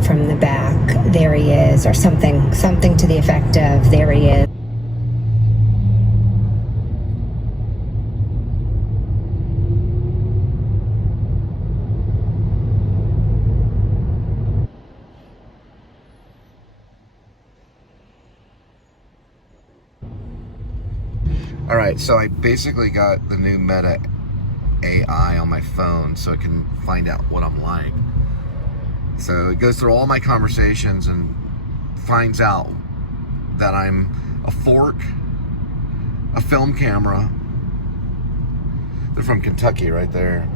coming from the back. There he is, or something to the effect of, there he is. All right, so I basically got the new Meta AI on my phone so it can find out what I'm like. So it goes through all my conversations and finds out that I'm a fork, a film camera. They're from Kentucky right there.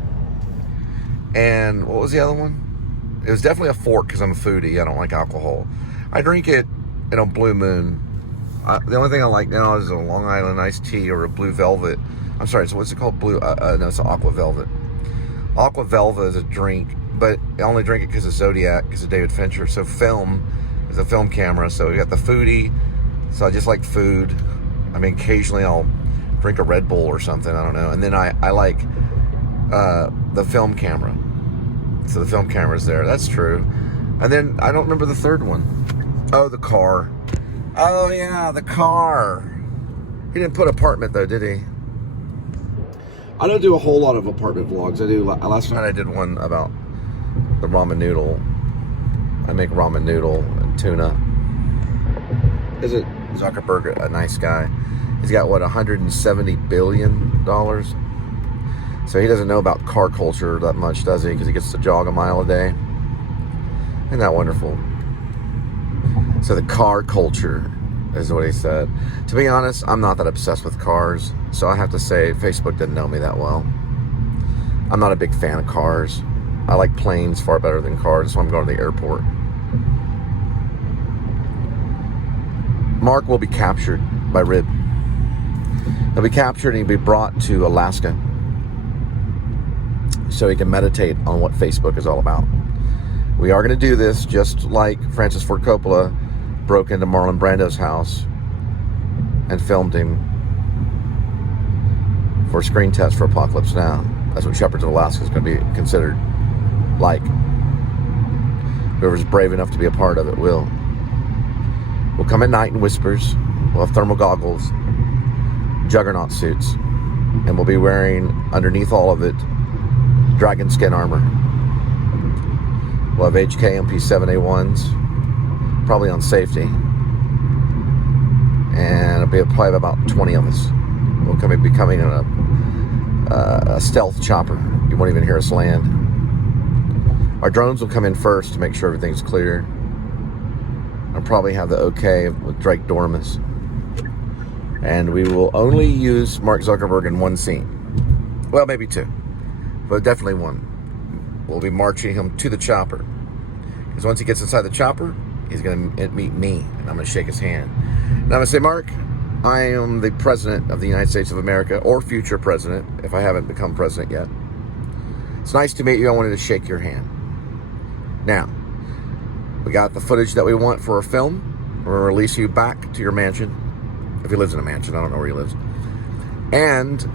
And what was the other one? It was definitely a fork because I'm a foodie. I don't like alcohol. I drink it in a Blue Moon. The only thing I like now is a Long Island iced tea or a Blue Velvet. I'm sorry, so what's it called? No, it's an Aqua Velvet. Aqua Velvet is a drink, but I only drink it because of Zodiac, because of David Fincher. So film is a film camera. So we got the foodie. So I just like food. I mean, occasionally I'll drink a Red Bull or something. I don't know. And then I like the film camera. So the film camera's there. That's true. And then I don't remember the third one. Oh, the car. Oh yeah, the car. He didn't put apartment though, did he? I don't do a whole lot of apartment vlogs. I do. Last night I did one about the ramen noodle. I make ramen noodle and tuna. Isn't Zuckerberg a nice guy? He's got what, $170 billion? So he doesn't know about car culture that much, does he? Because he gets to jog a mile a day. Isn't that wonderful? So the car culture is what he said. To be honest, I'm not that obsessed with cars, so I have to say Facebook didn't know me that well. I'm not a big fan of cars. I like planes far better than cars, so I'm going to the airport. Mark will be captured by Rib. He'll be captured and he'll be brought to Alaska so he can meditate on what Facebook is all about. We are going to do this just like Francis Ford Coppola broke into Marlon Brando's house and filmed him for a screen test for Apocalypse Now. That's what Shepherds of Alaska is going to be considered like. Whoever's brave enough to be a part of it will. We'll come at night in whispers. We'll have thermal goggles, juggernaut suits, and we'll be wearing, underneath all of it, dragon skin armor. We'll have HK MP7A1s, probably on safety. And it'll be probably about 20 of us. We'll be coming in a stealth chopper. You won't even hear us land. Our drones will come in first to make sure everything's clear. I'll probably have the okay with Drake Dormus. And we will only use Mark Zuckerberg in one scene. Well, maybe two, but definitely one. We'll be marching him to the chopper. Because once he gets inside the chopper, he's going to meet me, and I'm going to shake his hand. And I'm going to say, Mark, I am the President of the United States of America, or future President, if I haven't become President yet. It's nice to meet you. I wanted to shake your hand. Now, we got the footage that we want for a film. We're going to release you back to your mansion. If he lives in a mansion, I don't know where he lives. And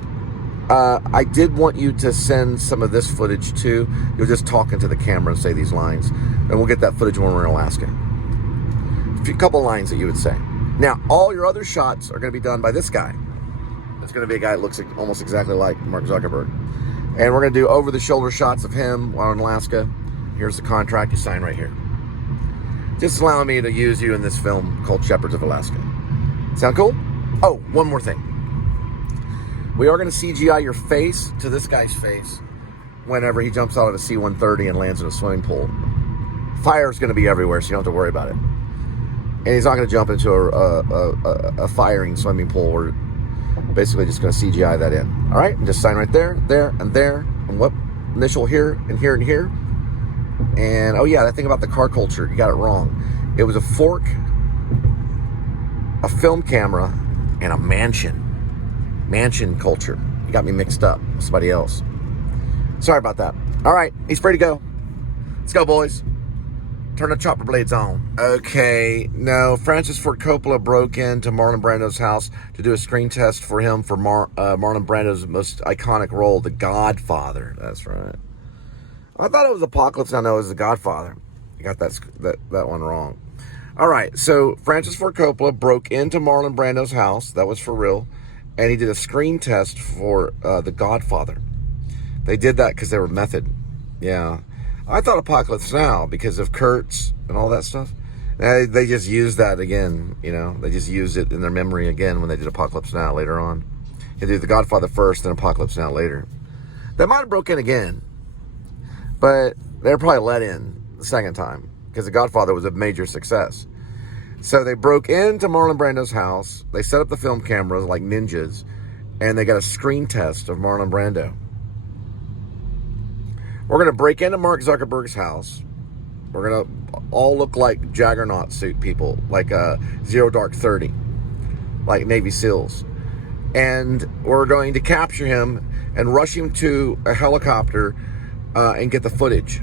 I did want you to send some of this footage too. You'll just talk into the camera and say these lines. And we'll get that footage when we're in Alaska. A couple lines that you would say. Now, all your other shots are going to be done by this guy. It's going to be a guy that looks almost exactly like Mark Zuckerberg. And we're going to do over-the-shoulder shots of him while in Alaska. Here's the contract you sign right here. Just allow me to use you in this film called Shepherds of Alaska. Sound cool? Oh, one more thing. We are going to CGI your face to this guy's face whenever he jumps out of a C-130 and lands in a swimming pool. Fire's going to be everywhere, so you don't have to worry about it. And he's not going to jump into a firing swimming pool. We're basically just going to CGI that in. All right? And just sign right there, there, and there. And what? Initial here, and here, and here. And, oh yeah, that thing about the car culture, you got it wrong. It was a fork, a film camera, and a mansion. Mansion culture. You got me mixed up with somebody else. Sorry about that. All right, he's free to go. Let's go, boys. Turn the chopper blades on. Okay, no, Francis Ford Coppola broke into Marlon Brando's house to do a screen test for him for Marlon Brando's most iconic role, The Godfather. That's right. I thought it was Apocalypse. I know it was The Godfather. You got that one wrong. All right, so Francis Ford Coppola broke into Marlon Brando's house. That was for real. And he did a screen test for The Godfather. They did that because they were method. Yeah. I thought Apocalypse Now because of Kurtz and all that stuff. They just used that again, you know. They just used it in their memory again when they did Apocalypse Now later on. They did The Godfather first, then Apocalypse Now later. They might have broke in again, but they were probably let in the second time because The Godfather was a major success. So they broke into Marlon Brando's house. They set up the film cameras like ninjas, and they got a screen test of Marlon Brando. We're going to break into Mark Zuckerberg's house. We're going to all look like Juggernaut suit people, like Zero Dark 30, like Navy SEALs. And we're going to capture him and rush him to a helicopter and get the footage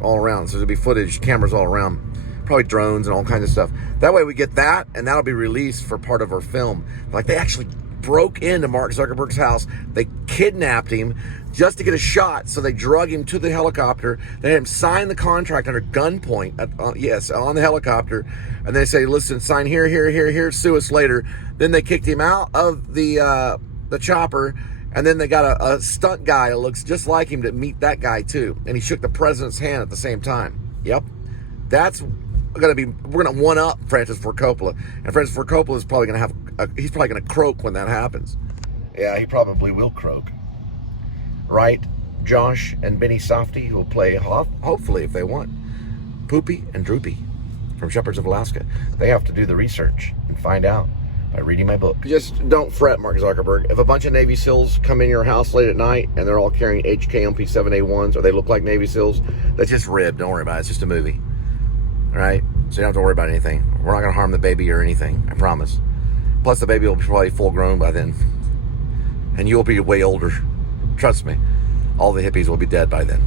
all around. So there'll be footage, cameras all around. Probably drones and all kinds of stuff. That way we get that, and that'll be released for part of our film. Like, they actually broke into Mark Zuckerberg's house. They kidnapped him just to get a shot. So they drug him to the helicopter. They had him sign the contract under gunpoint. On the helicopter. And they say, listen, sign here, sue us later. Then they kicked him out of the chopper. And then they got a stunt guy that looks just like him to meet that guy too. And he shook the president's hand at the same time. Yep. That's we're gonna one up Francis Ford Coppola, and Francis Ford Coppola is probably gonna he's probably gonna croak when that happens. Yeah, he probably will croak. Right, Josh and Benny Softy, who will play, hopefully if they want, Poopy and Droopy from Shepherds of Alaska. They have to do the research and find out by reading my book. Just don't fret, Mark Zuckerberg. If a bunch of Navy SEALs come in your house late at night and they're all carrying HKMP-7A1s, or they look like Navy SEALs, that's just ribbed. Don't worry about it. It's just a movie. All right? So you don't have to worry about anything. We're not going to harm the baby or anything. I promise. Plus, the baby will be probably full grown by then. And you'll be way older. Trust me. All the hippies will be dead by then.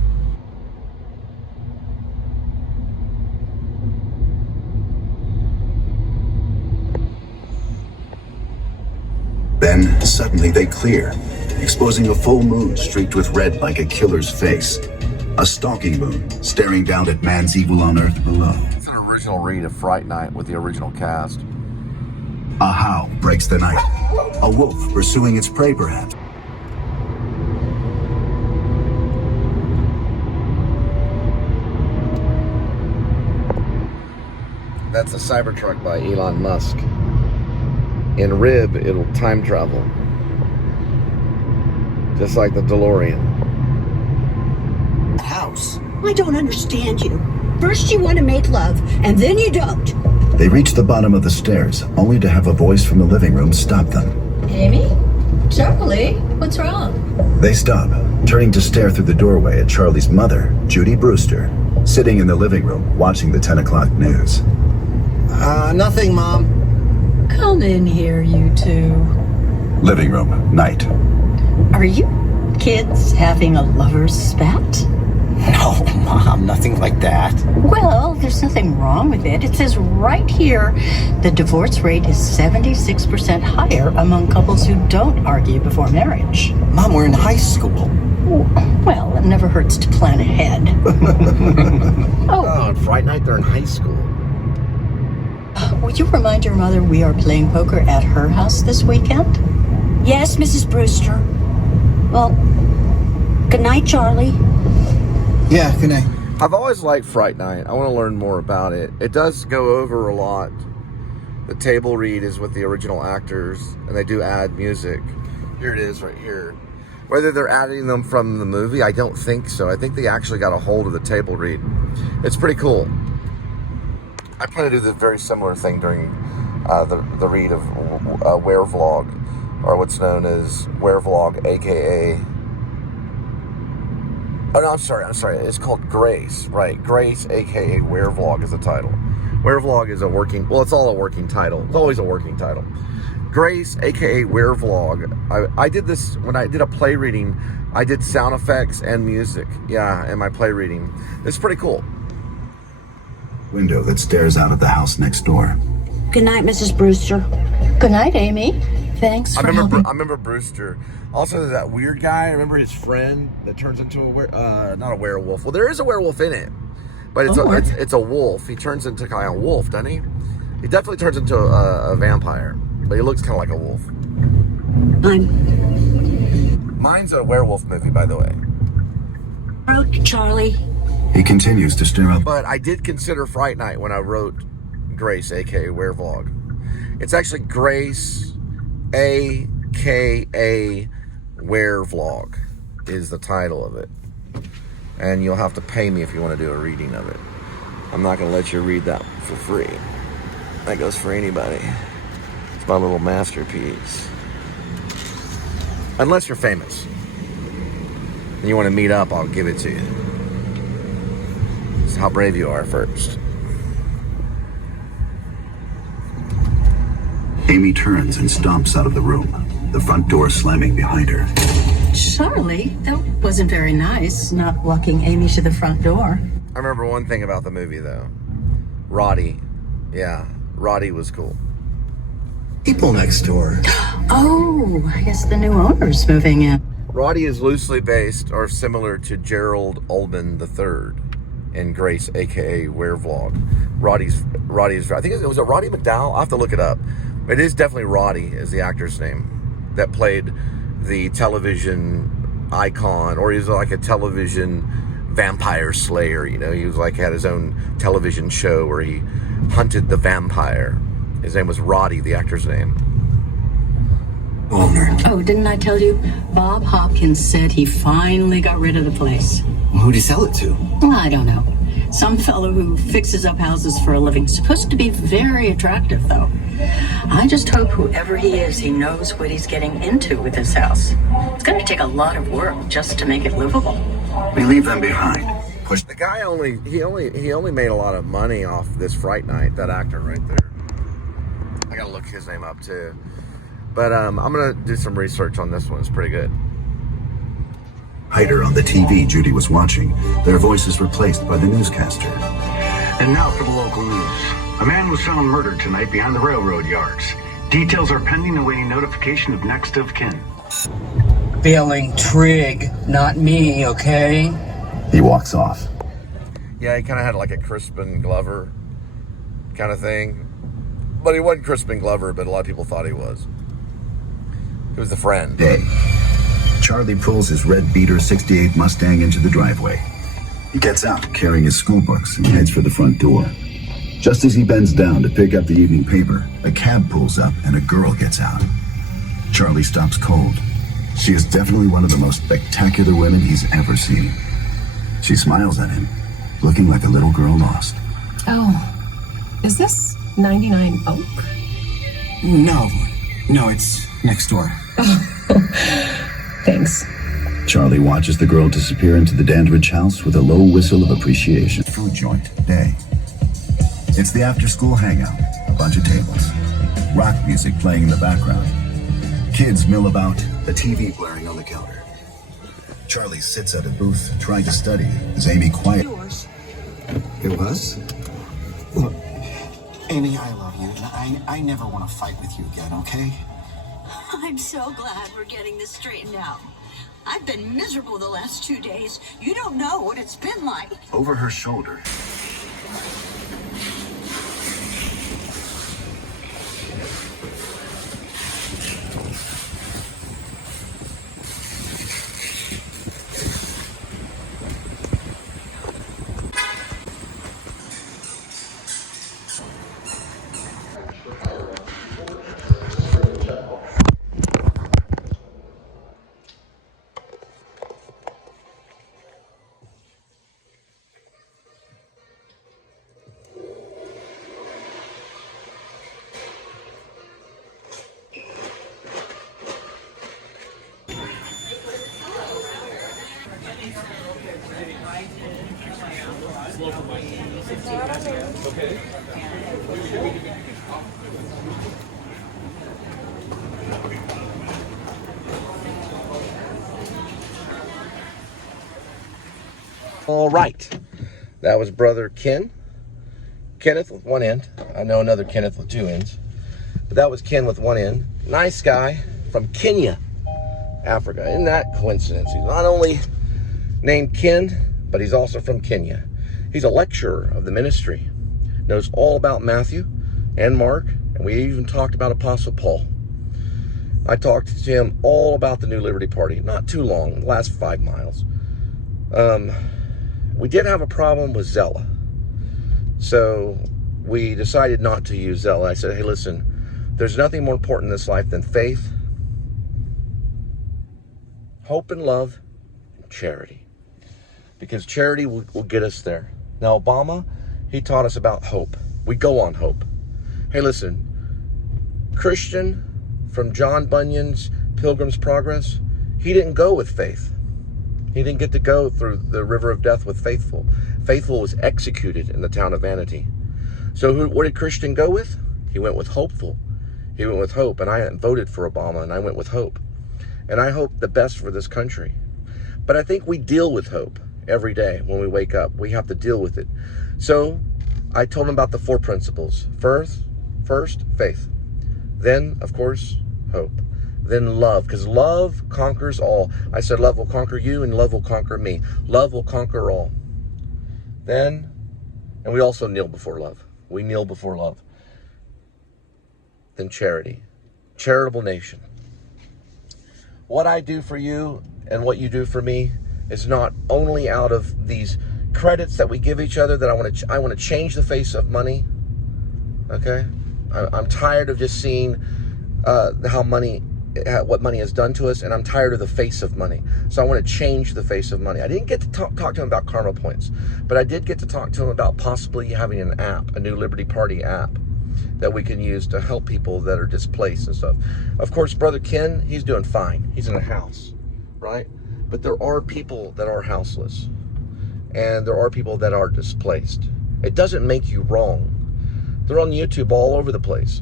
Then, suddenly they clear, exposing a full moon streaked with red like a killer's face. A stalking moon, staring down at man's evil on Earth below. It's an original read of Fright Night with the original cast. A howl breaks the night. A wolf pursuing its prey, perhaps. That's a Cybertruck by Elon Musk. In Rib, it'll time travel. Just like the DeLorean. House. I don't understand you. First you want to make love, and then you don't. They reach the bottom of the stairs, only to have a voice from the living room stop them. Amy? Charlie? What's wrong? They stop, turning to stare through the doorway at Charlie's mother, Judy Brewster, sitting in the living room watching the 10 o'clock news. Nothing, Mom. Come in here, you two. Living room, night. Are you kids having a lover's spat? No, Mom, nothing like that. Well, there's nothing wrong with it. It says right here the divorce rate is 76% higher among couples who don't argue before marriage. Mom, we're in high school. Well, it never hurts to plan ahead. Oh, on Friday night they're in high school. Would you remind your mother we are playing poker at her house this weekend? Yes, Mrs. Brewster. Well, good night, Charlie. Yeah, good night. I've always liked Fright Night. I want to learn more about it. It does go over a lot. The table read is with the original actors, and they do add music. Here it is right here. Whether they're adding them from the movie, I don't think so. I think they actually got a hold of the table read. It's pretty cool. I plan to do the very similar thing during the read of Werevlog, or what's known as Werevlog, aka... Oh, no, I'm sorry. It's called Grace, right? Grace, aka Werevlog is the title. Werevlog is a working... Well, it's all a working title. It's always a working title. Grace, aka Werevlog. I did this when I did a play reading. I did sound effects and music, yeah, in my play reading. It's pretty cool. Window that stares out at the house next door. Good night, Mrs. Brewster. Good night, Amy. Thanks for helping. I remember Brewster. Also, there's that weird guy. I remember his friend that turns into not a werewolf. Well, there is a werewolf in it, But it's a wolf. He turns into kind of a wolf, doesn't he? He definitely turns into a vampire, but he looks kind of like a wolf. Mine's a werewolf movie, by the way. Charlie. He continues to stare up. But I did consider Fright Night when I wrote Grace, aka Werevlog. It's actually Grace, aka Werevlog, is the title of it. And you'll have to pay me if you want to do a reading of it. I'm not going to let you read that for free. That goes for anybody. It's my little masterpiece. Unless you're famous and you want to meet up, I'll give it to you. It's how brave you are first. Amy turns and stomps out of the room, the front door slamming behind her. Charlie, that wasn't very nice, not walking Amy to the front door. I remember one thing about the movie, though. Roadie. Yeah, Roadie was cool. People next door. Oh, I guess the new owner's moving in. Roadie is loosely based or similar to Gerald Ullman III in Grace, aka Werevlog. Roadie's. I think it was Roddy McDowell. I'll have to look it up. It is definitely Roadie is the actor's name that played the television icon, or he's like a television vampire slayer. You know, he was like had his own television show where he hunted the vampire. His name was Roadie, the actor's name. Owner. Oh, didn't I tell you? Bob Hopkins said he finally got rid of the place. Who'd he sell it to? I don't know. Some fellow who fixes up houses for a living. Supposed to be very attractive, though. I just hope whoever he is, he knows what he's getting into with this house. It's going to take a lot of work just to make it livable. We leave them behind. Push. The guy only made a lot of money off this Fright Night. That actor right there. I gotta look his name up too. But I'm gonna do some research on this one. It's pretty good. Hider on the TV Judy was watching. Their voices replaced by the newscaster. And now for the local news. A man was found murdered tonight behind the railroad yards. Details are pending, awaiting notification of next of kin. Bailing Trig, not me, okay? He walks off. Yeah, he kind of had like a Crispin Glover kind of thing. But he wasn't Crispin Glover, but a lot of people thought he was. He was the friend. Day. Charlie pulls his red beater 68 Mustang into the driveway. He gets out carrying his school books and heads for the front door. Just as he bends down to pick up the evening paper, a cab pulls up and a girl gets out. Charlie stops cold. She is definitely one of the most spectacular women he's ever seen. She smiles at him, looking like a little girl lost. Oh, is this 99 Oak? No, it's next door. Thanks. Charlie watches the girl disappear into the Dandridge house with a low whistle of appreciation. Food joint, day. It's the after-school hangout, a bunch of tables. Rock music playing in the background. Kids mill about, the TV blaring on the counter. Charlie sits at a booth trying to study as Amy quiet. It was? Look, Amy, I love you, and I never want to fight with you again, okay? I'm so glad we're getting this straightened out. I've been miserable the last 2 days. You don't know what it's been like. Over her shoulder. All right. That was brother Kenneth with one end. I know another Kenneth with two ends. But that was Ken with one end. Nice guy from Kenya, Africa. Isn't that coincidence? He's not only named Ken, but he's also from Kenya. He's a lecturer of the ministry, knows all about Matthew and Mark, and we even talked about Apostle Paul. I talked to him all about the New Liberty Party, not too long, the last 5 miles. We did have a problem with Zella, so we decided not to use Zella. I said, hey, listen, there's nothing more important in this life than faith, hope and love, and charity. Because charity will get us there. Now, Obama, he taught us about hope. We go on hope. Hey, listen, Christian from John Bunyan's Pilgrim's Progress, he didn't go with faith. He didn't get to go through the river of death with faithful. Faithful was executed in the town of Vanity. So what did Christian go with? He went with hopeful. He went with hope, and I voted for Obama, and I went with hope. And I hope the best for this country. But I think we deal with hope every day when we wake up. We have to deal with it. So I told him about the 4 principles. First, faith. Then, of course, hope. Then love, because love conquers all. I said love will conquer you and love will conquer me. Love will conquer all. Then, and we also kneel before love. We kneel before love. Then charity. Charitable nation. What I do for you and what you do for me is not only out of these credits that we give each other that I want to change the face of money. Okay? I'm tired of just seeing what money has done to us, and I'm tired of the face of money. So I want to change the face of money. I didn't get to talk to him about karma points, but I did get to talk to him about possibly having an app, a New Liberty Party app that we can use to help people that are displaced and stuff. Of course, Brother Ken, he's doing fine. He's in a house, right? But there are people that are houseless, and there are people that are displaced. It doesn't make you wrong. They're on YouTube all over the place.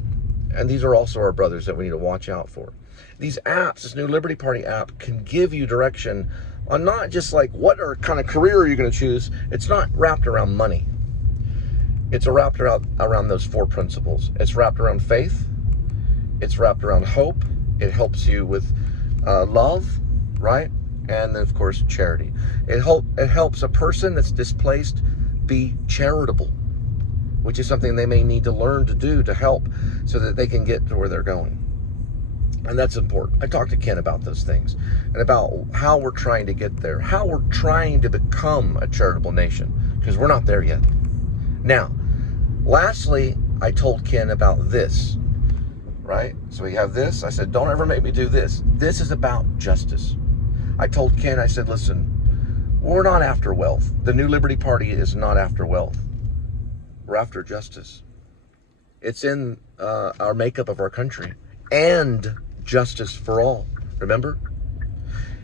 And these are also our brothers that we need to watch out for. These apps, this New Liberty Party app, can give you direction on not just like what kind of career are you going to choose. It's not wrapped around money. It's wrapped around those 4 principles. It's wrapped around faith. It's wrapped around hope. It helps you with love, right? And then, of course, charity. It helps a person that's displaced be charitable, which is something they may need to learn to do to help so that they can get to where they're going. And that's important. I talked to Ken about those things and about how we're trying to get there, how we're trying to become a charitable nation, because we're not there yet. Now, lastly, I told Ken about this, right? So we have this. I said, don't ever make me do this. This is about justice. I told Ken, I said, listen, we're not after wealth. The New Liberty Party is not after wealth. We're after justice. It's in our makeup of our country. And justice for all. Remember?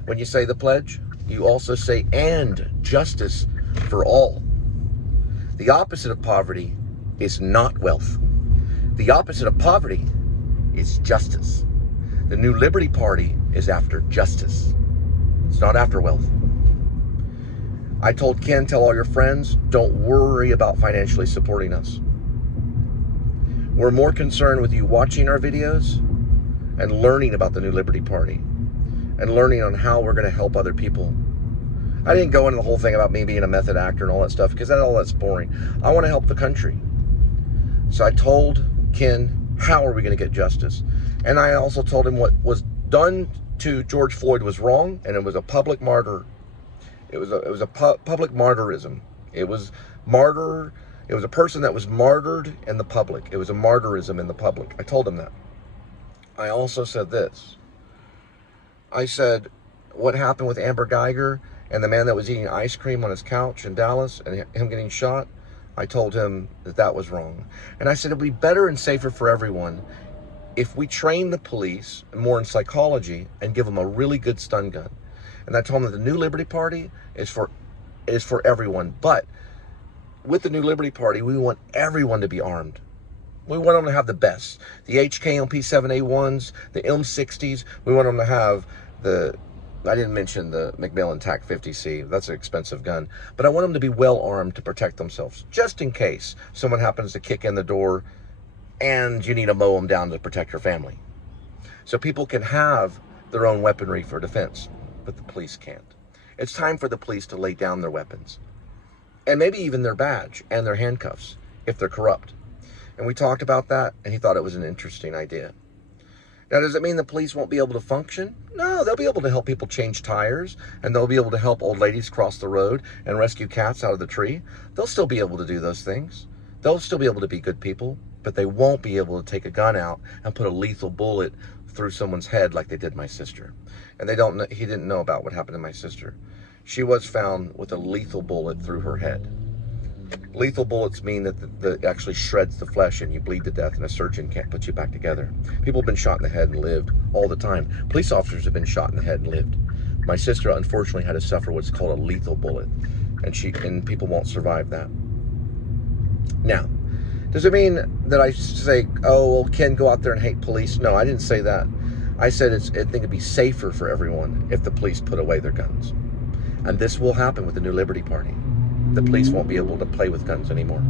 When you say the pledge, you also say, and justice for all. The opposite of poverty is not wealth. The opposite of poverty is justice. The New Liberty Party is after justice. It's not after wealth. I told Ken, tell all your friends, don't worry about financially supporting us. We're more concerned with you watching our videos and learning about the New Liberty Party and learning on how we're going to help other people. I didn't go into the whole thing about me being a method actor and all that stuff because all that's boring. I want to help the country. So I told Ken, how are we going to get justice? And I also told him what was done to George Floyd was wrong, and it was a public martyr. It was a public martyrism. It was a person that was martyred in the public. It was a martyrism in the public. I told him that. I also said this. I said, what happened with Amber Geiger and the man that was eating ice cream on his couch in Dallas and him getting shot? I told him that was wrong. And I said, it'd be better and safer for everyone if we train the police more in psychology and give them a really good stun gun. And I told them that the New Liberty Party is for everyone. But with the New Liberty Party, we want everyone to be armed. We want them to have the best. The HKMP 7A1s, the M60s. We want them to have I didn't mention the Macmillan TAC 50C. That's an expensive gun. But I want them to be well armed to protect themselves, just in case someone happens to kick in the door and you need to mow them down to protect your family. So people can have their own weaponry for defense, but the police can't. It's time for the police to lay down their weapons and maybe even their badge and their handcuffs if they're corrupt. And we talked about that, and he thought it was an interesting idea. Now, does it mean the police won't be able to function? No, they'll be able to help people change tires, and they'll be able to help old ladies cross the road and rescue cats out of the tree. They'll still be able to do those things. They'll still be able to be good people, but they won't be able to take a gun out and put a lethal bullet through someone's head like they did my sister. And he didn't know about what happened to my sister. She was found with a lethal bullet through her head. Lethal bullets mean that it actually shreds the flesh and you bleed to death and a surgeon can't put you back together. People have been shot in the head and lived all the time. Police officers have been shot in the head and lived. My sister unfortunately had to suffer what's called a lethal bullet, and people won't survive that. Now, does it mean that I say, oh, well, Ken, go out there and hate police? No, I didn't say that. I said I think it'd be safer for everyone if the police put away their guns. And this will happen with the New Liberty Party. The police won't be able to play with guns anymore.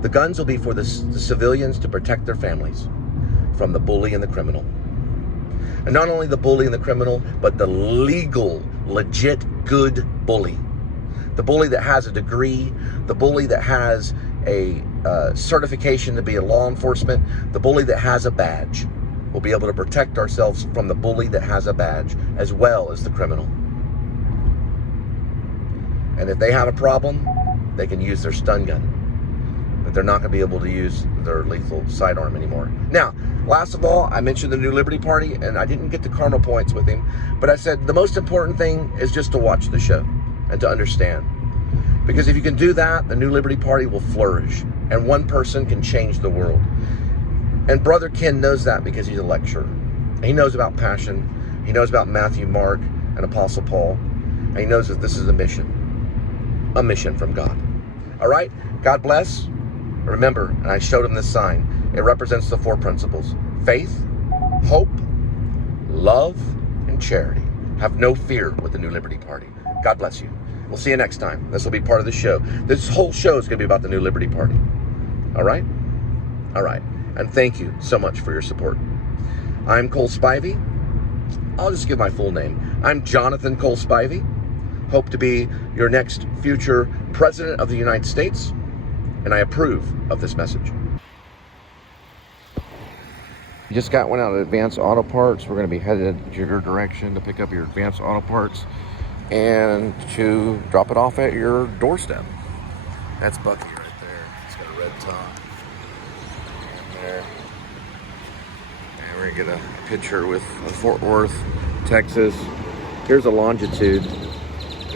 The guns will be for the civilians to protect their families from the bully and the criminal. And not only the bully and the criminal, but the legal, legit, good bully. The bully that has a degree, the bully that has a certification to be a law enforcement, the bully that has a badge. We'll be able to protect ourselves from the bully that has a badge as well as the criminal. And if they have a problem, they can use their stun gun. But they're not going to be able to use their lethal sidearm anymore. Now, last of all, I mentioned the New Liberty Party, and I didn't get the karma points with him. But I said the most important thing is just to watch the show and to understand. Because if you can do that, the New Liberty Party will flourish. And one person can change the world. And Brother Ken knows that because he's a lecturer. He knows about passion. He knows about Matthew, Mark, and Apostle Paul. And he knows that this is a mission. A mission from God. All right? God bless. Remember, and I showed him this sign. It represents the 4 principles. Faith, hope, love, and charity. Have no fear with the New Liberty Party. God bless you. We'll see you next time. This will be part of the show. This whole show is going to be about the New Liberty Party. All right? All right. And thank you so much for your support. I'm Cole Spivey. I'll just give my full name. I'm Jonathan Cole Spivey. Hope to be your next future President of the United States, and I approve of this message. You just got one out of Advanced Auto Parts. We're going to be headed your direction to pick up your Advanced Auto Parts and to drop it off at your doorstep. That's Bucky right there. It's got a red top. And there. And we're going to get a picture with Fort Worth, Texas. Here's a longitude.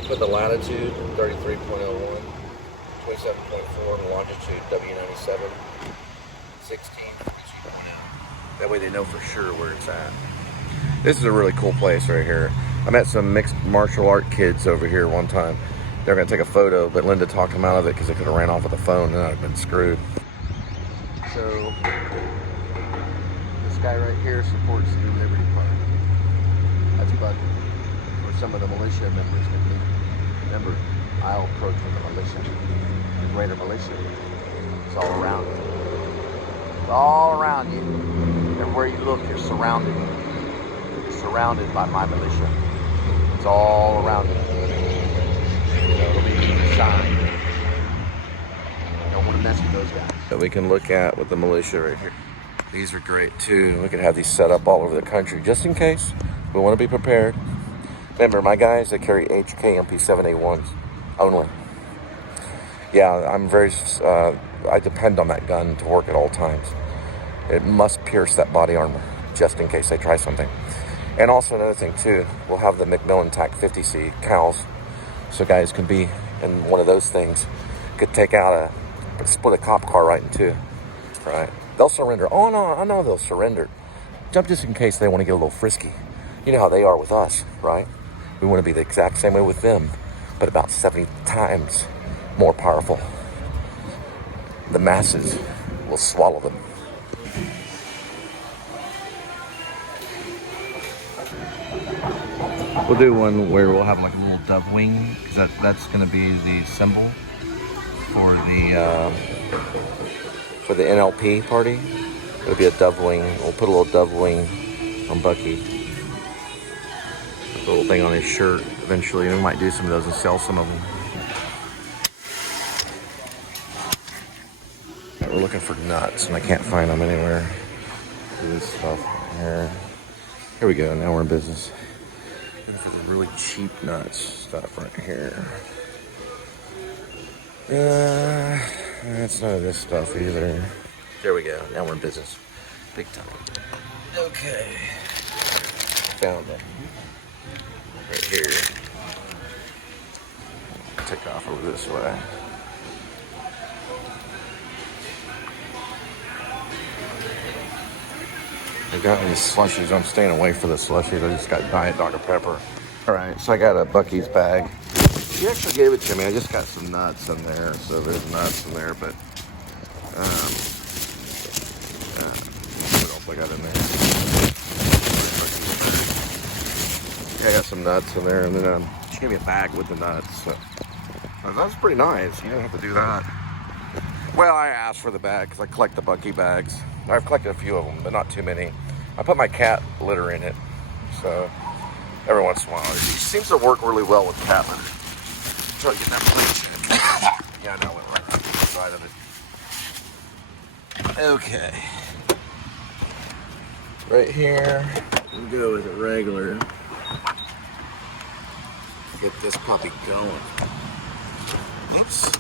Put the latitude 33.01, 27.4, and longitude W97, 16.0. That way they know for sure where it's at. This is a really cool place right here. I met some mixed martial art kids over here one time. They were going to take a photo, but Linda talked them out of it because they could have ran off with the phone and I'd have been screwed. So, this guy right here supports the New Liberty Party. That's Bucky. Where some of the militia members can be. Remember, I'll approach with the militia, the greater militia. It's all around you. It's all around you. Everywhere you look, you're surrounded. You're surrounded by my militia. It's all around you. So it'll be a sign. Don't want to mess with those guys. That we can look at with the militia right here. These are great too. We can have these set up all over the country just in case. We want to be prepared. Remember, my guys, they carry HK MP7A1s only. Yeah, I'm I depend on that gun to work at all times. It must pierce that body armor, just in case they try something. And also another thing, too, we'll have the Macmillan TAC 50C cows, so guys can be in one of those things. Could take out split a cop car right in two, right? They'll surrender. Oh, no, I know they'll surrender. Just in case they want to get a little frisky. You know how they are with us, right? We want to be the exact same way with them, but about 70 times more powerful. The masses will swallow them. We'll do one where we'll have like a little dove wing, because that's going to be the symbol for the NLP party. It'll be a dove wing. We'll put a little dove wing on Bucky. A little thing on his shirt eventually, and we might do some of those and sell some of them. We're looking for nuts, and I can't find them anywhere. This stuff here. Here we go. Now we're in business. Looking for the really cheap nuts stuff right here. That's none of this stuff either. There we go. Now we're in business. Big time. Okay. Found them. Right here. Take off over this way. I got these slushies. I'm staying away from the slushies. I just got Diet Dr. Pepper. Alright, so I got a Buc-ee's bag. He actually gave it to me. I just got some nuts in there. So there's nuts in there, but what else I got in there? Yeah, I got some nuts in there, and then she gave me a bag with the nuts. So that's pretty nice. You don't have to do that. Well, I asked for the bag because I collect the Buc-ee bags. I've collected a few of them, but not too many. I put my cat litter in it, so every once in a while. It seems to work really well with cat litter. Try to get that plate. Yeah, I know, it went right on the side of it. Okay. Right here, we'll go with a regular. Get this puppy going. Oops.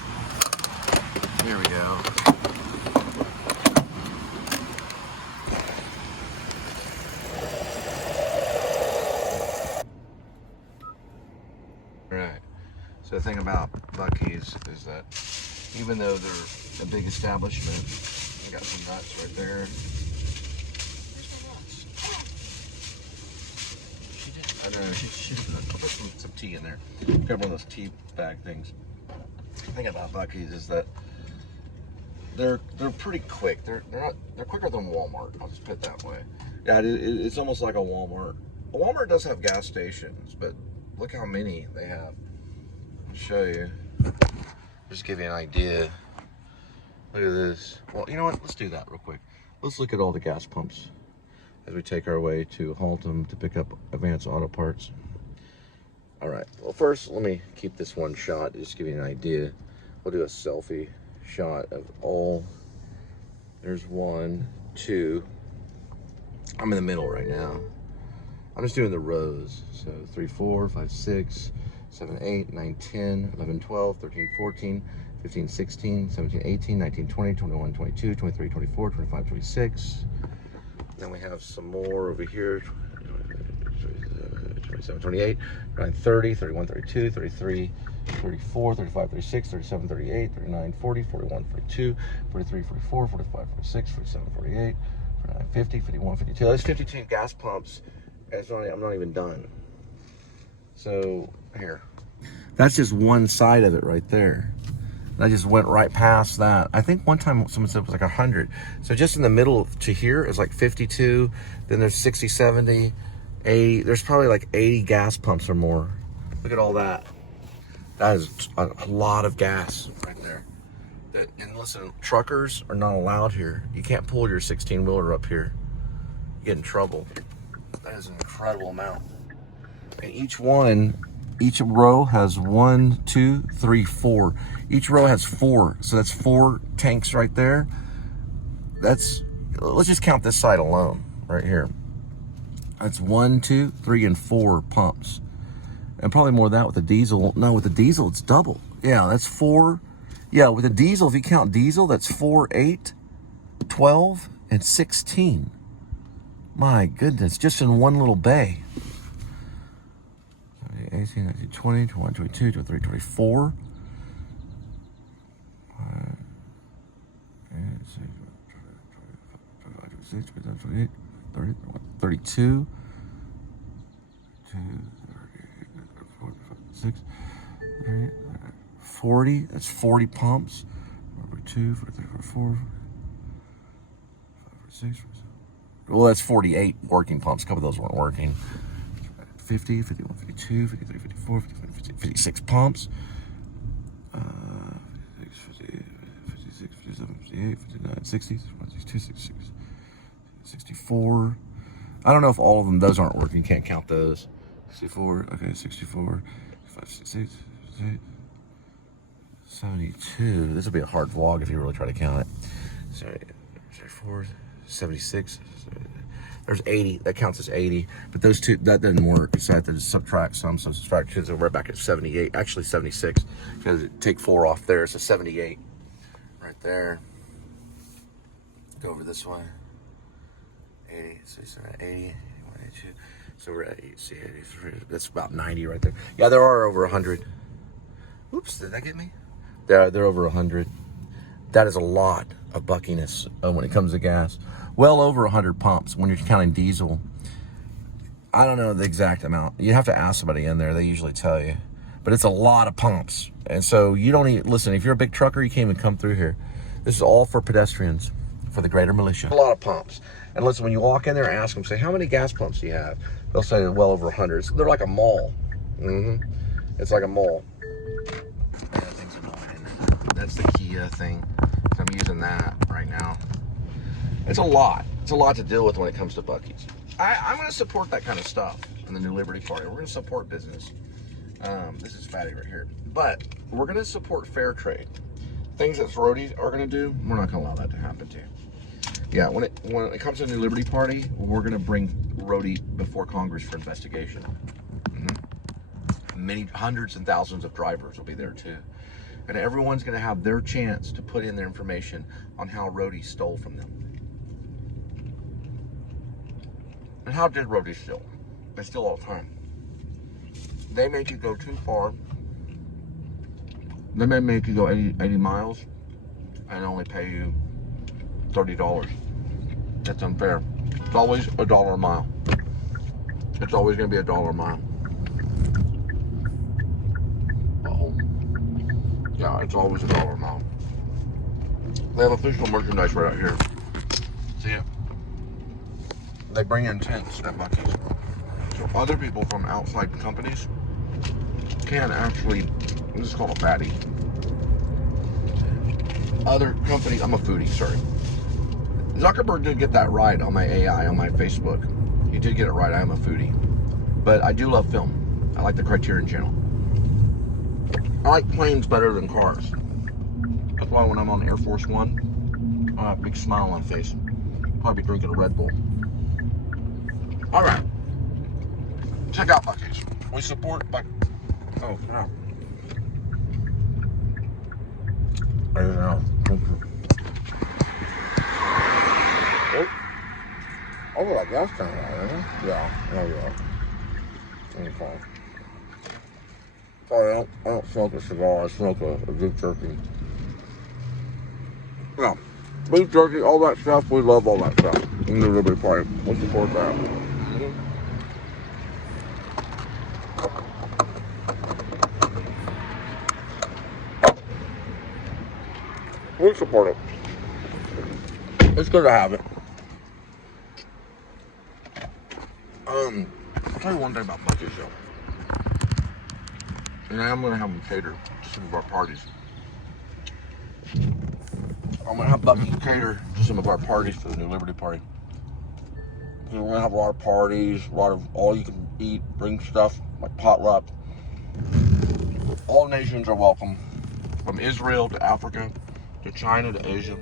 There we go. Right. So the thing about Buc-ee's is that even though they're a big establishment, I got some nuts right there. I don't know, I'll put some tea in there. Got one of those tea bag things. The thing about Buc-ee's is that they're pretty quick. They're quicker than Walmart. I'll just put it that way. Yeah, it's almost like a Walmart. A Walmart does have gas stations, but look how many they have. I'll show you. Just give you an idea. Look at this. Well, you know what? Let's do that real quick. Let's look at all the gas pumps as we take our way to Haltom to pick up Advanced Auto Parts. All right. Well, first, let me keep this one shot to just give you an idea. We'll do a selfie shot of all. There's 1, 2. I'm in the middle right now. I'm just doing the rows. So 3, 4, 5, 6, 7, 8, 9, 10, 11, 12, 13, 14, 15, 16, 17, 18, 19, 20, 21, 22, 23, 24, 25, 26. Then we have some more over here. 27, 28, 29, 30, 31, 32, 33, 34, 35, 36, 37, 38, 39, 40, 41, 42, 43, 44, 45, 46, 47, 48, 49, 50, 51, 52. That's 52 gas pumps. I'm not even done. So here. That's just one side of it right there. I just went right past that. I think one time someone said it was like 100. So just in the middle to here is like 52. Then there's 60, 70, 80. There's probably like 80 gas pumps or more. Look at all that. That is a lot of gas right there. And listen, truckers are not allowed here. You can't pull your 16-wheeler up here. You get in trouble. That is an incredible amount. And each row has 1, 2, 3, 4. Each row has 4. So that's 4 tanks right there. Let's just count this side alone right here. That's 1, 2, 3, and 4 pumps. And probably more of that with the diesel. No, with the diesel, it's double. Yeah, that's 4. Yeah, with the diesel, if you count diesel, that's 4, 8, 12, and 16. My goodness, just in one little bay. 18, 19, 20, 21, 22, 23, 24. 26, 27, 28, 30, 32. 6, 8, 40. That's 40 pumps. 42, 43, 44, 5, 46. Well, that's 48 working pumps. A couple of those weren't working. 50, 51, 52, 53, 54, 55, 56 pumps. 56, 57, 58, 59, 60, 62, 66, 64. I don't know if all of them, those aren't working. You can't count those. 64, okay, 64, 65, 66, 68, 72. This will be a hard vlog if you really try to count it. Sorry, 4, 76. There's 80. That counts as 80. But those two, that doesn't work. So I have to subtract some. So subtract kids, we're back at 78. Actually 76. Because take 4 off there. So 78 right there. Go over this way. 80. So you're at 80. 82. So we're at 83. That's about 90 right there. Yeah, there are over 100. Oops, did that get me? They're over 100. That is a lot of buckiness when it comes to gas. Well over 100 pumps when you're counting diesel. I don't know the exact amount. You have to ask somebody in there. They usually tell you. But it's a lot of pumps. And so you don't even, listen, if you're a big trucker, you can't even come through here. This is all for pedestrians, for the greater militia. A lot of pumps. And listen, when you walk in there, ask them, say, how many gas pumps do you have? They'll say well over 100. So they're like a mall. It's like a mall. That thing's annoying. That's the Kia thing. So I'm using that right now. It's a lot. It's a lot to deal with when it comes to Buc-ee's. I'm going to support that kind of stuff in the New Liberty Party. We're going to support business. This is fatty right here. But we're going to support fair trade. Things that Roadies are going to do, we're not going to allow that to happen to. Yeah, when it comes to the New Liberty Party, we're going to bring Roadie before Congress for investigation. Many hundreds and thousands of drivers will be there too. And everyone's going to have their chance to put in their information on how Roadie stole from them. And how did Roadie steal? They steal all the time. They make you go too far. They may make you go 80 miles and only pay you $30. That's unfair. It's always $1 a mile. It's always going to be $1 a mile. Yeah, it's always $1 a mile. They have official merchandise right out here. See it? They bring in tents at Buc-ee's. So other people from outside companies can actually, this is called a fatty. Other companies, I'm a foodie, sorry. Zuckerberg did get that right on my AI, on my Facebook. He did get it right, I am a foodie. But I do love film. I like the Criterion Channel. I like planes better than cars. That's why when I'm on Air Force One, I have a big smile on my face. Probably drinking a Red Bull. All right. Check out Buc-ee's. We support Buc-ee's. Oh, crap. I don't know. Oh, that gas tank out, isn't it? Yeah, there you are. Okay. Sorry, I don't smoke a cigar. I smoke a beef jerky. Yeah, beef jerky, all that stuff. We love all that stuff in the Liberty Party. We support that. We support it. It's good to have it. I'll tell you one thing about Buc-ee's though. And I am going to have them cater to some of our parties. I'm going to have Buc-ee's cater to some of our parties for the New Liberty Party. We're going to have a lot of parties, a lot of all you can eat, bring stuff like potluck. All nations are welcome, from Israel to Africa to China to Asia.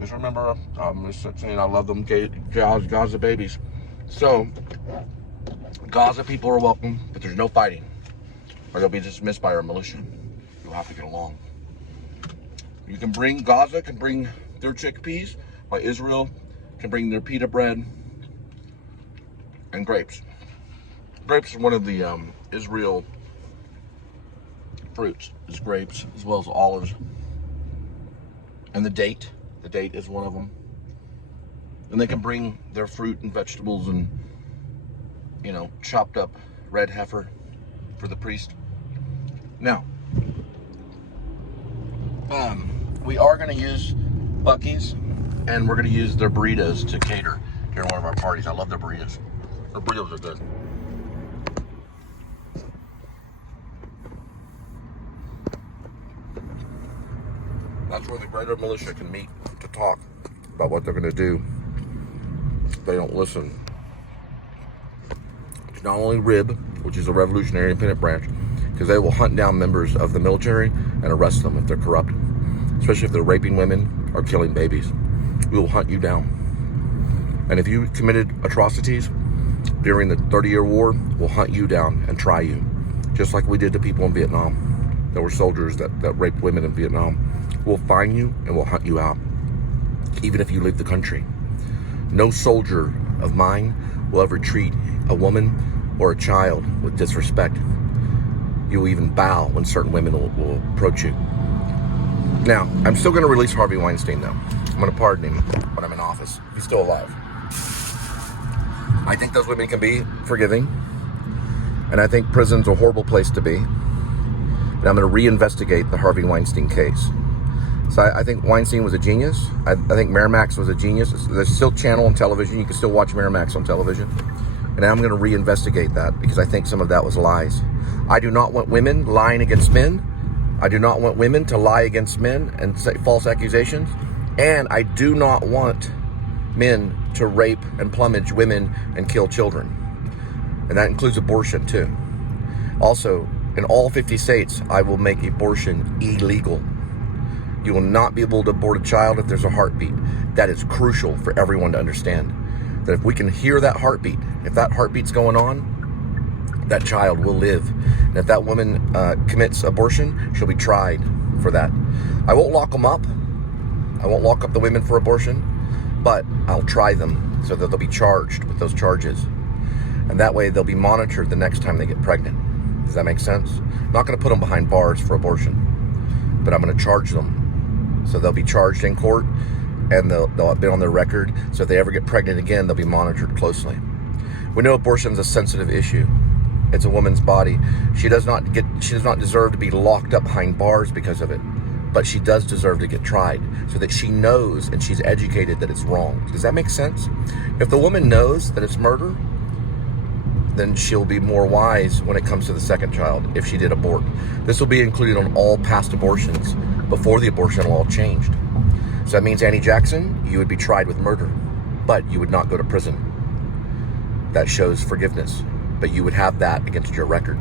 Just remember, I'm just saying I love them Gaza babies. So, Gaza people are welcome, but there's no fighting. Or they'll be dismissed by our militia. You'll have to get along. You can bring, Gaza can bring their chickpeas, while Israel can bring their pita bread and grapes. Grapes are one of the Israel fruits, is grapes, as well as olives. And the date is one of them. And they can bring their fruit and vegetables and, you know, chopped up red heifer for the priest. Now, we are going to use Buc-ee's, and we're going to use their burritos to cater during one of our parties. I love their burritos. Their burritos are good. That's where the greater militia can meet to talk about what they're going to do. They don't listen. It's not only RIB, which is a Revolutionary Independent Branch, because they will hunt down members of the military and arrest them if they're corrupt. especially if they're raping women or killing babies. We will hunt you down. And if you committed atrocities during the 30-year war, we'll hunt you down and try you, just like we did to people in Vietnam. There were soldiers that raped women in Vietnam. We'll find you and we'll hunt you out, even if you leave the country. No soldier of mine will ever treat a woman or a child with disrespect. You will even bow when certain women will approach you. Now, I'm still going to release Harvey Weinstein, though. I'm going to pardon him when I'm in office. He's still alive. I think those women can be forgiving, and I think prison's a horrible place to be. And I'm going to reinvestigate the Harvey Weinstein case. So I think Weinstein was a genius. I think Miramax was a genius. There's still channel on television. You can still watch Miramax on television. And I'm going to reinvestigate that because I think some of that was lies. I do not want women lying against men. I do not want women to lie against men and say false accusations. And I do not want men to rape and plumage women and kill children. And that includes abortion too. Also, in all 50 states, I will make abortion illegal. You will not be able to abort a child if there's a heartbeat. That is crucial for everyone to understand. That if we can hear that heartbeat, if that heartbeat's going on, that child will live. And if that woman commits abortion, she'll be tried for that. I won't lock them up. I won't lock up the women for abortion, but I'll try them so that they'll be charged with those charges. And that way they'll be monitored the next time they get pregnant. Does that make sense? I'm not going to put them behind bars for abortion, but I'm going to charge them. So they'll be charged in court, and they'll have been on their record. So if they ever get pregnant again, they'll be monitored closely. We know abortion is a sensitive issue. It's a woman's body. She does not deserve to be locked up behind bars because of it. But she does deserve to get tried so that she knows and she's educated that it's wrong. Does that make sense? If the woman knows that it's murder, then she'll be more wise when it comes to the second child if she did abort. This will be included on all past abortions before the abortion law changed. So that means Annie Jackson, you would be tried with murder, but you would not go to prison. That shows forgiveness, but you would have that against your record.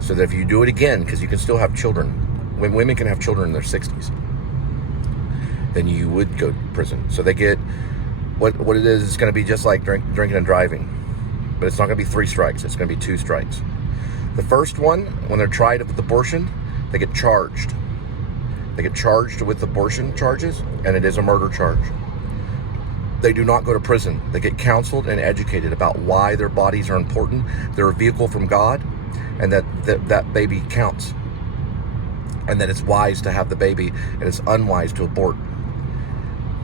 So that if you do it again, because you can still have children, when women can have children in their 60s, then you would go to prison. So they get, what it is, it's going to be just like drinking and driving. But it's not going to be 3 strikes, it's going to be 2 strikes. The first one, when they're tried with abortion, they get charged. They get charged with abortion charges, and it is a murder charge. They do not go to prison. They get counseled and educated about why their bodies are important. They're a vehicle from God, and that baby counts. And that it's wise to have the baby, and it's unwise to abort.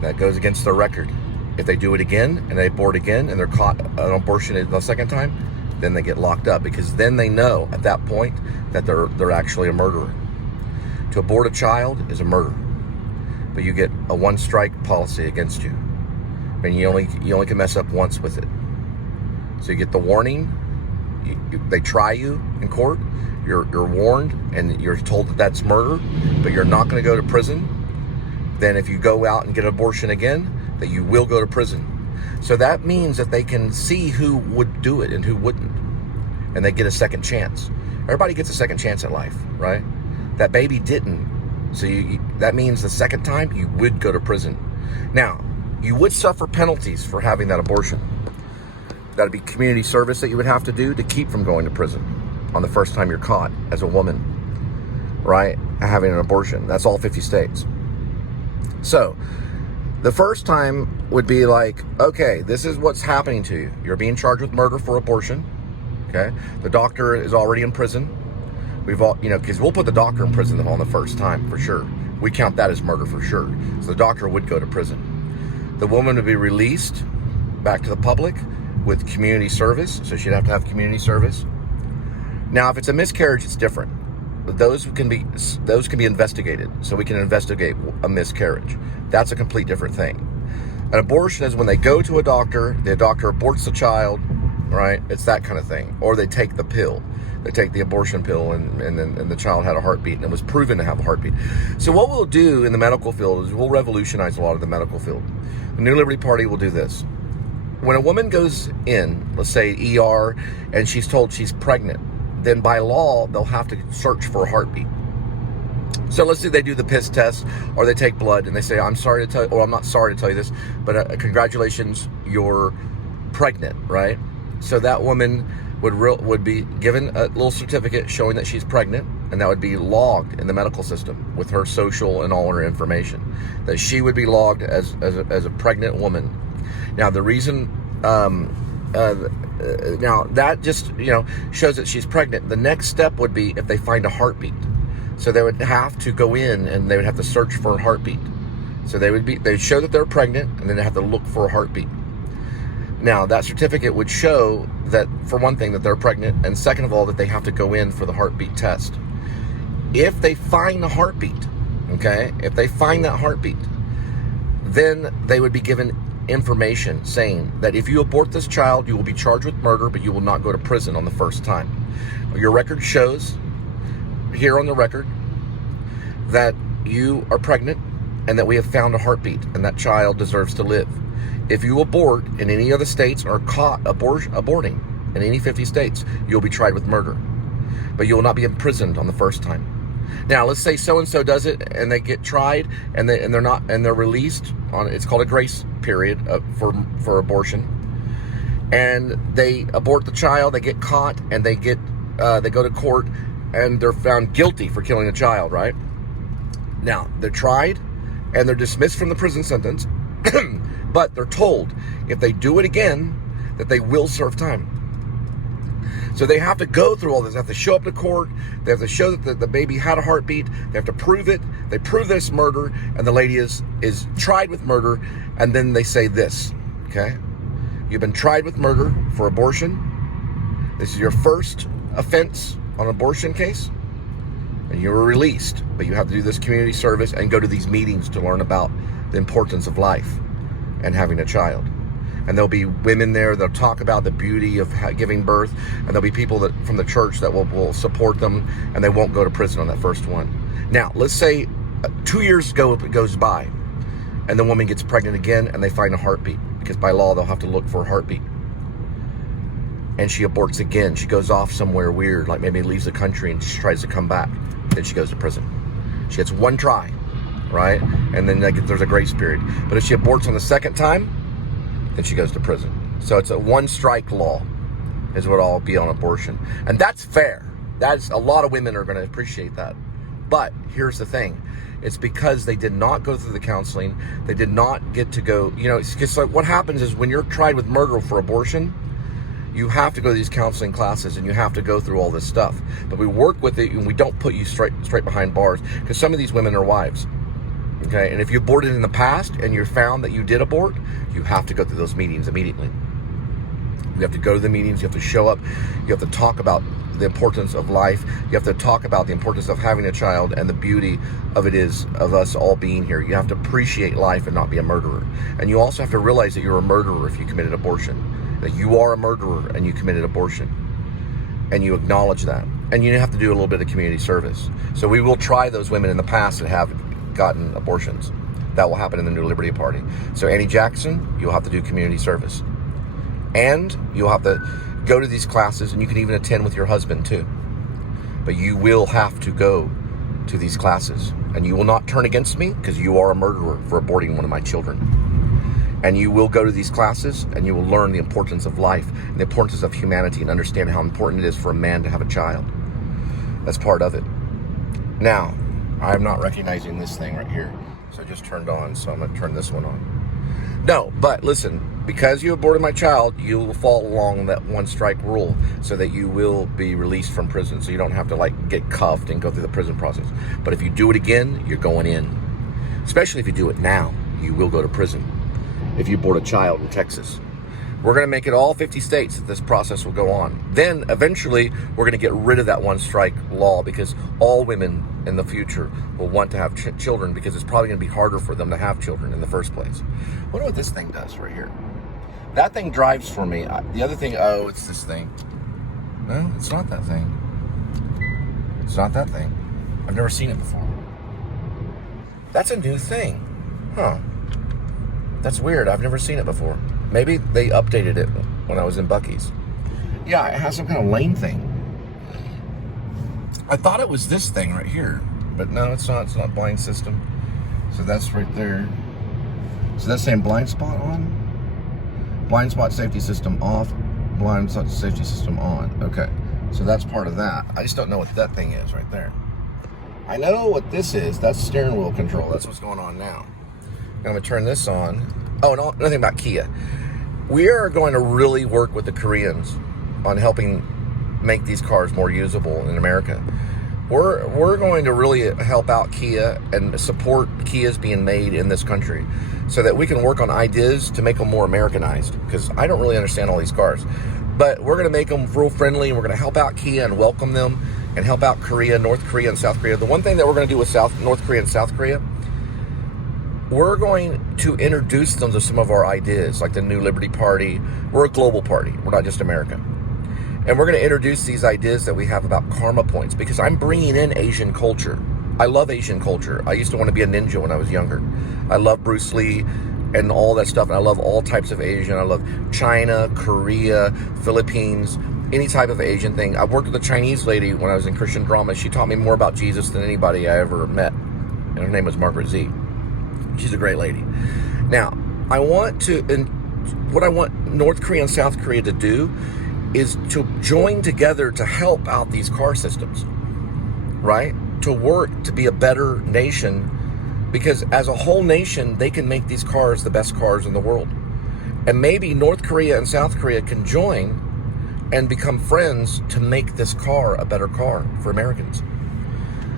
That goes against their record. If they do it again, and they abort again, and they're caught an abortion the second time, then they get locked up, because then they know at that point that they're actually a murderer. To abort a child is a murder, but you get a 1-strike policy against you, and you only can mess up once with it. So you get the warning. They try you in court. You're warned, and you're told that that's murder, but you're not going to go to prison. Then if you go out and get an abortion again, that you will go to prison. So that means that they can see who would do it and who wouldn't, and they get a second chance. Everybody gets a second chance at life, right? That baby didn't. So that means the second time you would go to prison. Now, you would suffer penalties for having that abortion. That'd be community service that you would have to do to keep from going to prison on the first time you're caught as a woman, right? Having an abortion. That's all 50 states. So the first time would be like, okay, this is what's happening to you. You're being charged with murder for abortion. Okay. The doctor is already in prison. We've all, because we'll put the doctor in prison on the first time for sure. We count that as murder for sure. So the doctor would go to prison. The woman would be released back to the public with community service. So she'd have to have community service. Now, if it's a miscarriage, it's different. Those can be investigated. So we can investigate a miscarriage. That's a complete different thing. An abortion is when they go to a doctor, the doctor aborts the child, right? It's that kind of thing. Or they take the pill. They take the abortion pill, and the child had a heartbeat, and it was proven to have a heartbeat. So what we'll do in the medical field is we'll revolutionize a lot of the medical field. The New Liberty Party will do this. When a woman goes in, let's say ER, and she's told she's pregnant, then by law, they'll have to search for a heartbeat. So let's say they do the piss test, or they take blood and they say, I'm sorry to tell you, or I'm not sorry to tell you this, but congratulations, you're pregnant, right? So that woman would be given a little certificate showing that she's pregnant, and that would be logged in the medical system with her social and all her information, that she would be logged as a pregnant woman. Now the reason, now that just, you know, shows that she's pregnant. The next step would be if they find a heartbeat. So they would have to go in and they would have to search for a heartbeat. So they'd show that they're pregnant, and then they have to look for a heartbeat. Now that certificate would show that, for one thing, that they're pregnant, and second of all, that they have to go in for the heartbeat test. If they find the heartbeat, okay, if they find that heartbeat, then they would be given information saying that if you abort this child, you will be charged with murder, but you will not go to prison on the first time. Your record shows here on the record that you are pregnant and that we have found a heartbeat, and that child deserves to live. If you abort in any of the states or caught aborting in any 50 states, you'll be tried with murder, but you will not be imprisoned on the first time. Now, let's say so-and-so does it and they get tried and they're released on, it's called a grace period for abortion, and they abort the child, they get caught, and they go to court and they're found guilty for killing a child, right? Now, they're tried and they're dismissed from the prison sentence, but they're told if they do it again that they will serve time. So they have to go through all this. They have to show up to court. They have to show that the baby had a heartbeat. They have to prove it. They prove that it's murder, and the lady is tried with murder, and then they say this, okay? You've been tried with murder for abortion. This is your first offense on an abortion case, and you were released, but you have to do this community service and go to these meetings to learn about the importance of life and having a child. And there'll be women there that'll talk about the beauty of giving birth, and there'll be people that from the church that will support them, and they won't go to prison on that first one. Now, let's say 2 years goes by, and the woman gets pregnant again, and they find a heartbeat, because by law they'll have to look for a heartbeat. And she aborts again. She goes off somewhere weird, like maybe leaves the country and she tries to come back. Then she goes to prison. She gets one try, right? And then there's a grace period. But if she aborts on the second time, then she goes to prison. So it's a one-strike law is what I'll be on abortion. And that's fair. That's a lot of women are going to appreciate that. But here's the thing. It's because they did not go through the counseling. They did not get to go, you know, it's just like what happens is when you're tried with murder for abortion, you have to go to these counseling classes and you have to go through all this stuff. But we work with it and we don't put you straight behind bars, because some of these women are wives. Okay, and if you aborted in the past and you're found that you did abort, you have to go through those meetings immediately. You have to go to the meetings, you have to show up, you have to talk about the importance of life, you have to talk about the importance of having a child and the beauty of it is of us all being here. You have to appreciate life and not be a murderer. And you also have to realize that you're a murderer if you committed abortion, that you are a murderer and you committed abortion, and you acknowledge that. And you have to do a little bit of community service. So we will try those women in the past that have gotten abortions. That will happen in the New Liberty Party. So Annie Jackson, you'll have to do community service. And you'll have to go to these classes, and you can even attend with your husband too. But you will have to go to these classes. And you will not turn against me, because you are a murderer for aborting one of my children. And you will go to these classes, and you will learn the importance of life, and the importance of humanity, and understand how important it is for a man to have a child. That's part of it. Now, I'm not recognizing this thing right here. So it just turned on, so I'm going to turn this one on. No, but listen, because you aborted my child, you will fall along that one-strike rule so that you will be released from prison. So you don't have to, like, get cuffed and go through the prison process. But if you do it again, you're going in. Especially if you do it now, you will go to prison. If you abort a child in Texas. We're going to make it all 50 states that this process will go on. Then, eventually, we're going to get rid of that one-strike law, because all women in the future will want to have children, because it's probably going to be harder for them to have children in the first place. I wonder what this thing does right here. That thing drives for me. The other thing, oh, it's this thing. No, it's not that thing. It's not that thing. I've never seen it before. That's a new thing. Huh. That's weird. I've never seen it before. Maybe they updated it when I was in Buc-ee's. Yeah, it has some kind of lane thing. I thought it was this thing right here, but no, it's not. It's not blind system. So that's right there. So that's saying blind spot on, blind spot safety system off, blind spot safety system on. Okay, so that's part of that. I just don't know what that thing is right there. I know what this is. That's steering wheel control. That's what's going on now. I'm gonna turn this on. Oh, and nothing about Kia. We are going to really work with the Koreans on helping make these cars more usable in America. We're going to really help out Kia and support Kias being made in this country so that we can work on ideas to make them more Americanized, because I don't really understand all these cars. But we're going to make them real friendly, and we're going to help out Kia and welcome them and help out Korea, North Korea, and South Korea. The one thing that we're going to do with North Korea and South Korea, we're going to introduce them to some of our ideas, like the New Liberty Party. We're a global party. We're not just America. And we're going to introduce these ideas that we have about karma points, because I'm bringing in Asian culture. I love Asian culture. I used to want to be a ninja when I was younger. I love Bruce Lee and all that stuff. And I love all types of Asian. I love China, Korea, Philippines, any type of Asian thing. I worked with a Chinese lady when I was in Christian drama. She taught me more about Jesus than anybody I ever met. And her name was Margaret Z. She's a great lady. Now, what I want North Korea and South Korea to do is to join together to help out these car systems, right? To work to be a better nation, because as a whole nation, they can make these cars the best cars in the world. And maybe North Korea and South Korea can join and become friends to make this car a better car for Americans,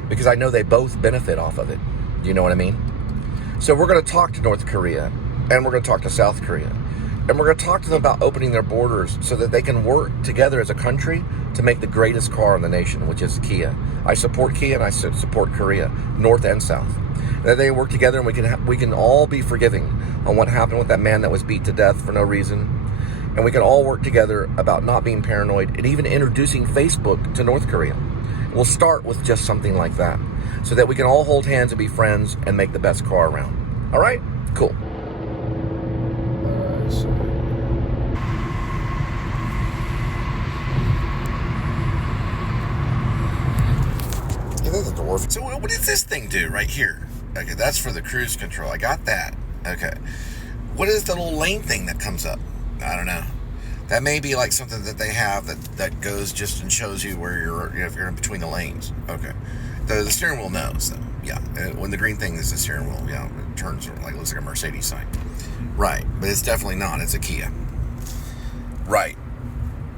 because I know they both benefit off of it. Do you know what I mean? So we're going to talk to North Korea, and we're going to talk to South Korea, and we're going to talk to them about opening their borders so that they can work together as a country to make the greatest car in the nation, which is Kia. I support Kia, and I support Korea, North and South. And that they work together, and we can all be forgiving on what happened with that man that was beat to death for no reason. And we can all work together about not being paranoid, and even introducing Facebook to North Korea. We'll start with just something like that, so that we can all hold hands and be friends and make the best car around. All right? Cool. That's the dwarf. So what does this thing do right here? Okay, that's for the cruise control. I got that. Okay. What is the little lane thing that comes up? I don't know. That may be like something that they have that goes just and shows you where if you're in between the lanes. Okay. The steering wheel knows, though. Yeah. When the green thing is the steering wheel, yeah, it turns like, looks like a Mercedes sign. Right. But it's definitely not. It's a Kia. Right.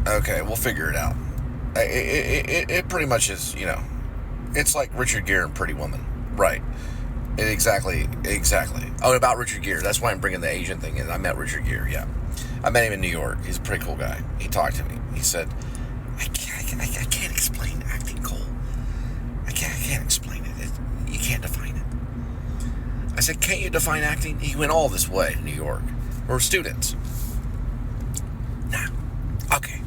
Okay. We'll figure it out. It pretty much is, it's like Richard Gere and Pretty Woman. Right. Exactly. Oh, about Richard Gere. That's why I'm bringing the Asian thing in. I met Richard Gere, yeah. I met him in New York. He's a pretty cool guy. He talked to me. He said, I can't explain acting, Cole. I can't explain it. You can't define it. I said, can't you define acting? He went all this way to New York. We're students. Now, okay.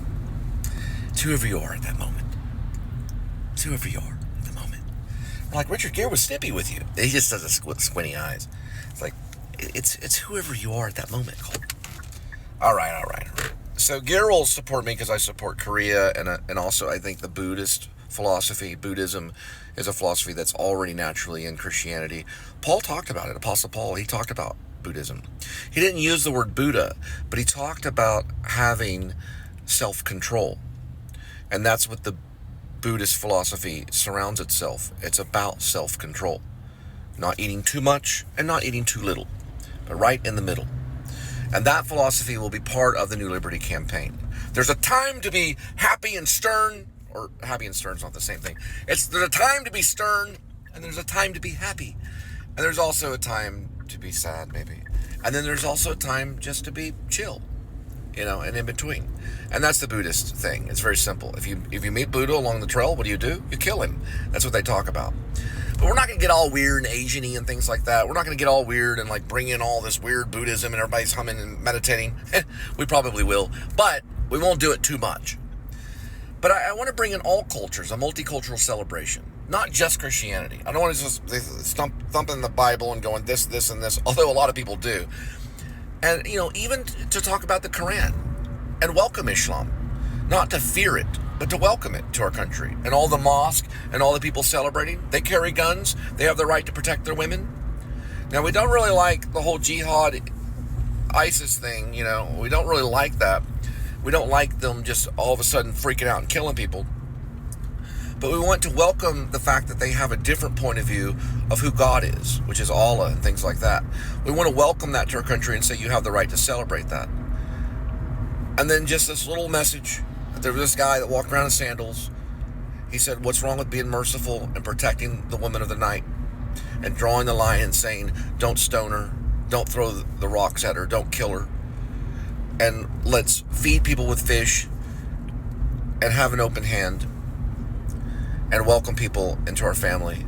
It's whoever you are at that moment. It's whoever you are at the moment. Like, Richard Gere was snippy with you. He just does a squinty eyes. It's like, it's whoever you are at that moment, Cole. All right. So Gere will support me because I support Korea, and also I think the Buddhist philosophy, Buddhism, is a philosophy that's already naturally in Christianity. Paul talked about it. Apostle Paul, he talked about Buddhism. He didn't use the word Buddha, but he talked about having self-control. And that's what the Buddhist philosophy surrounds itself. It's about self-control. Not eating too much and not eating too little, but right in the middle. And that philosophy will be part of the New Liberty campaign. There's a time to be happy and stern, or happy and stern is not the same thing. There's a time to be stern, and there's a time to be happy. And there's also a time to be sad, maybe. And then there's also a time just to be chill, and in between. And that's the Buddhist thing. It's very simple. If you meet Buddha along the trail, what do? You kill him. That's what they talk about. But we're not going to get all weird and Asian-y and things like that. We're not going to get all weird and bring in all this weird Buddhism and everybody's humming and meditating. We probably will, but we won't do it too much. But I want to bring in all cultures, a multicultural celebration, not just Christianity. I don't want to just thumping the Bible and going this, and this, although a lot of people do. And, even to talk about the Quran and welcome Islam, not to fear it, but to welcome it to our country. And all the mosques and all the people celebrating, they carry guns. They have the right to protect their women. Now, we don't really like the whole jihad, ISIS thing, you know. We don't really like that. We don't like them just all of a sudden freaking out and killing people. But we want to welcome the fact that they have a different point of view of who God is, which is Allah and things like that. We want to welcome that to our country and say you have the right to celebrate that. And then just this little message. There was this guy that walked around in sandals. He said, what's wrong with being merciful and protecting the woman of the night? And drawing the line and saying, don't stone her, don't throw the rocks at her, don't kill her. And let's feed people with fish and have an open hand and welcome people into our family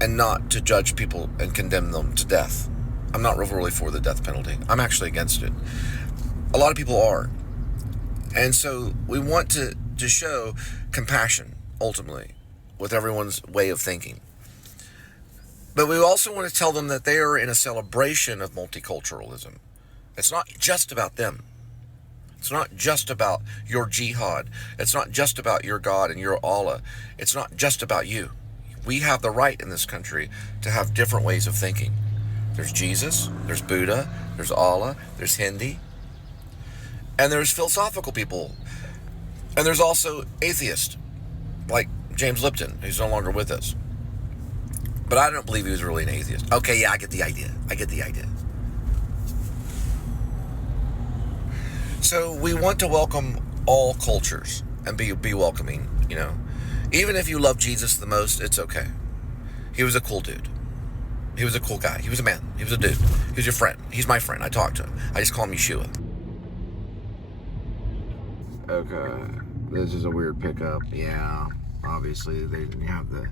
and not to judge people and condemn them to death. I'm not really for the death penalty. I'm actually against it. A lot of people are. And so we want to show compassion, ultimately, with everyone's way of thinking. But we also want to tell them that they are in a celebration of multiculturalism. It's not just about them. It's not just about your jihad. It's not just about your God and your Allah. It's not just about you. We have the right in this country to have different ways of thinking. There's Jesus, there's Buddha, there's Allah, there's Hindi, and there's philosophical people. And there's also atheists, like James Lipton, who's no longer with us. But I don't believe he was really an atheist. Okay, yeah, I get the idea. So we want to welcome all cultures and be welcoming, you know. Even if you love Jesus the most, it's okay. He was a cool dude. He was a cool guy. He was a man. He was a dude. He was your friend. He's my friend. I talk to him. I just call him Yeshua. Okay. This is a weird pickup. Yeah. Obviously, they didn't have the...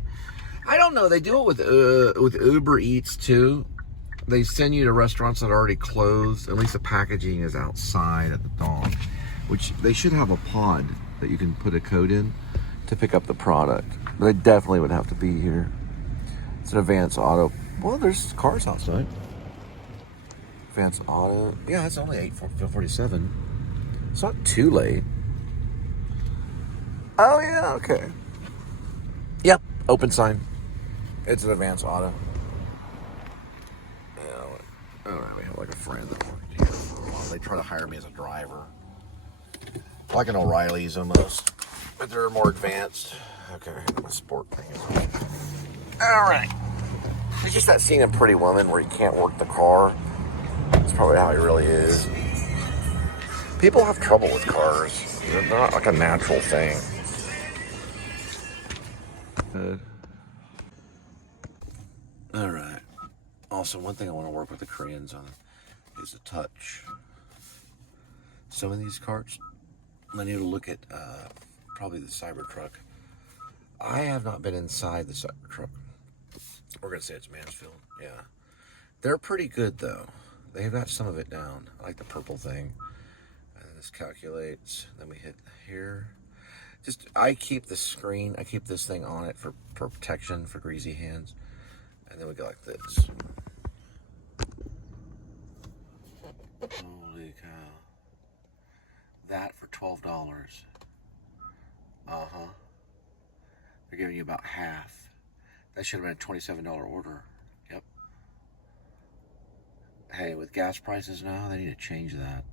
I don't know. They do it with Uber Eats, too. They send you to restaurants that are already closed. At least the packaging is outside at the door, which they should have a pod that you can put a code in to pick up the product. But they definitely would have to be here. It's an Advance Auto. Well, there's cars outside. Advance Auto. Yeah, it's only 8:47. It's not too late. Oh, yeah, okay. Yep, open sign. It's an Advance Auto. All right, we have like a friend that worked here for a while. They try to hire me as a driver. Like an O'Reilly's almost, but they're more advanced. Okay, my sport thing is on. All right. It's just that scene in Pretty Woman where he can't work the car. That's probably how he really is. People have trouble with cars. They're not like a natural thing. All right. Also, one thing I want to work with the Koreans on is the touch. Some of these carts, I need to look at probably the Cybertruck. I have not been inside the Cybertruck. We're going to say it's Mansfield. Yeah. They're pretty good, though. They've got some of it down. I like the purple thing. And this calculates. Then we hit here. I keep the screen. I keep this thing on it for protection, for greasy hands. And then we go like this. Holy cow. That for $12. Uh-huh. They're giving you about half. That should have been a $27 order. Yep. Hey, with gas prices now, they need to change that.